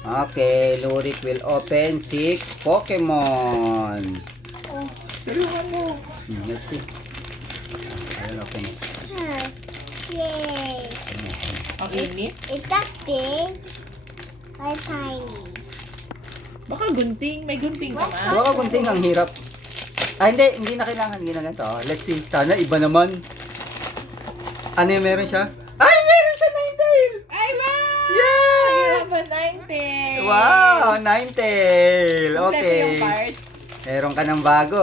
Okay, Lurik will open 6 Pokemon. Oh, tulungan mo. Let's see. I will open it. Yay! Ang init. It's not big, but tiny. Baka gunting. May gunting ka ma. Baka kunting ang hirap. Hindi na kailangan. Hindi na ganito. Let's see. Sana iba naman. Ano yung meron siya? Ay, meron siya Ninetale! Ay, wow! Yay! You have a 90. Wow, Ninetale! Kompleto Okay. yung parts. Meron ka ng bago.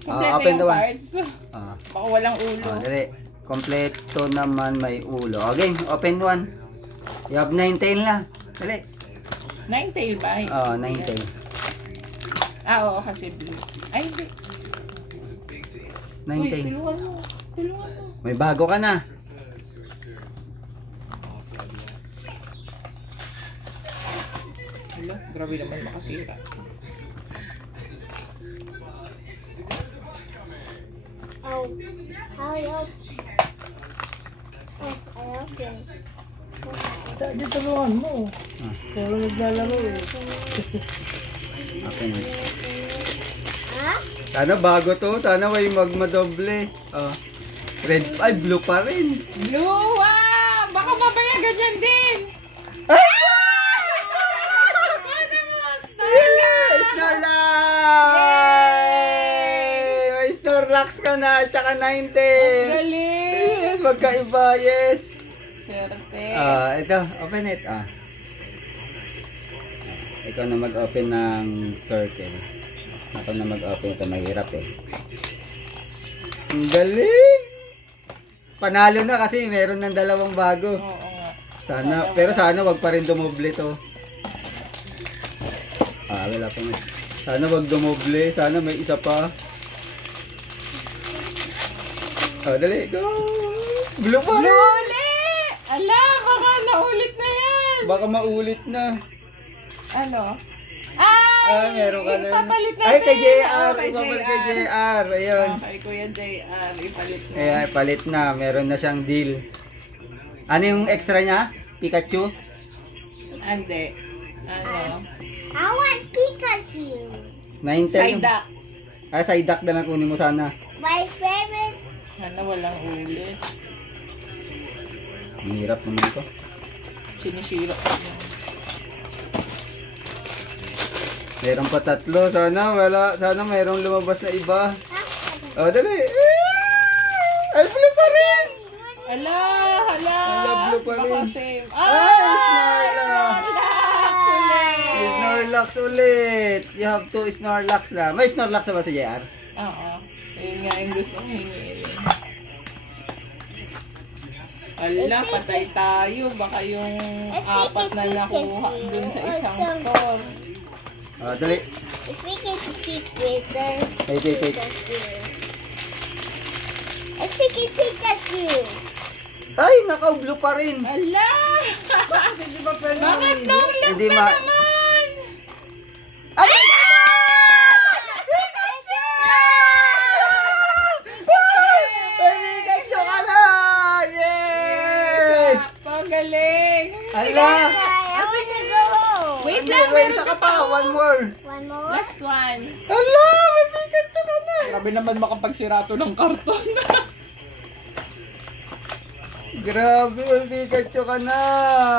Kompleto Open yung the one. parts. Ah. Baka walang ulo. Dali. Kompleto naman may ulo. Okay, open one. You have Ninetale na. Dali. 9-tail ba? Ninetale. Oo, kasi blue. Ay, hindi. Uy, Ninetale. tulungan mo. Tulungan mo. May bago ka na. Hala, grabe naman makasira. Oh, how you open? Oh, I open. Di tulungan mo. Wala naglalaro eh. Open it. Huh? Sana bago to. Sana may magmadoble. Oh. Red. Ay, blue pa rin. Blue! Ah! Baka mamaya ganyan din! Ay! Ano mo? Yeah! Snorlax! May Snorlax ka na. Tsaka Ninetale. Galing! Yes, magkaiba. Yes. Swerte. Ito. Open it. Ikaw na mag-open ng circle. Ako na mag-open. Ito mahirap eh. Ang galing! Panalo na kasi meron ng dalawang bago. Oo nga. Pero sana wag pa rin dumoble to. Wala pa nga. Sana wag dumoble. Sana may isa pa. Dali. Go! Blue pa rin! Uli! Ala, baka naulit na yan! Baka maulit na. Ano? Ay! Meron ka na. Ipapalit natin! Ay, kay JR. Oo, kay Ipapalit kay JR. JR. Ayun. Okay, Kuya JR, ipalit na. Ayan, palit na. Meron na siyang deal. Ano yung extra niya? Pikachu? Hindi. Ano? I want Pikachu. Ninetale. Psyduck. Psyduck na lang kunin mo sana. My favorite. Sana walang ulit. Ang hirap naman ito. Sinisira ko yun. Meron pa tatlo. Sana wala. Sana mayroong lumabas na iba. Dali. Ay, blue pa rin! Ala, hala. Ala, blue pa rin. Baka same. Snorlax! Snorlax ulit. Snorlax ulit. You have two Snorlax na. May Snorlax na ba si JR? Oo. Yun nga yung gusto kong hingin. Ala, patay tayo. Baka yung apat na nakuha dun sa isang store. Dali. If we get to keep with the Wait. Pikachu. If we get Pikachu. Ay, nakaw, blue pa rin. Ala! Hindi ba pwede? Baka Snorlax Hindi na naman! Ay! Pikachu ka na! Yay! Pagaling! Ala! I want to go home. Wait Hindi, lang, may meron isa ka ka pa. One more. One more. Last one. Ala! May Pikachu ka na! Grabe naman makapagsirato ng karton. Grabe, may Pikachu ka na!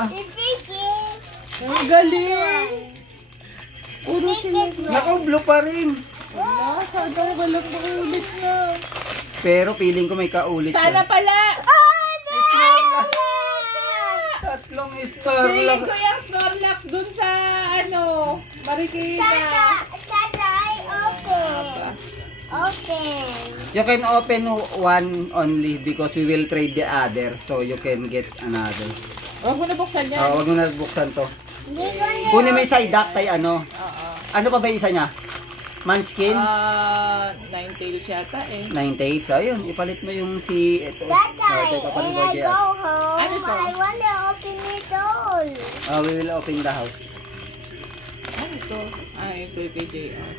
If we get Ang galing! Puro sila. Nakaw, blue pa rin. Wala, sana walang maulit na. Pero feeling ko may kaulit Sana yan. pala! Tatlong Feeling Snorlax. ko yung Snorlax dun sa, Marikina. Tata, I open. Open. You can open one only because we will trade the other. So you can get another. Huwag mo na buksan yan. Huwag mo na buksan to. We're gonna Kunin mo yung Psyduck tayo ano. Oo. Ano pa ba yung isa niya? Munchkin? Nine-tails yata eh. Ninetale. So ayun, ipalit mo yung si... Ito. Tata, Ito, kapalit and ko I siya. go home. Ano to? I wanna open it all. We will open the house. Ano to? Ito kay JR.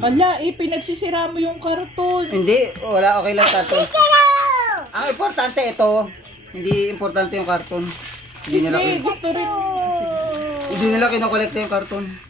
Ala, pinagsisira mo yung karton. Hindi, wala, okay lang karton. Hello! Ang importante ito, hindi importante yung karton. Hindi nila Hindi, gusto rin. Hindi nila kinokolekta yung karton.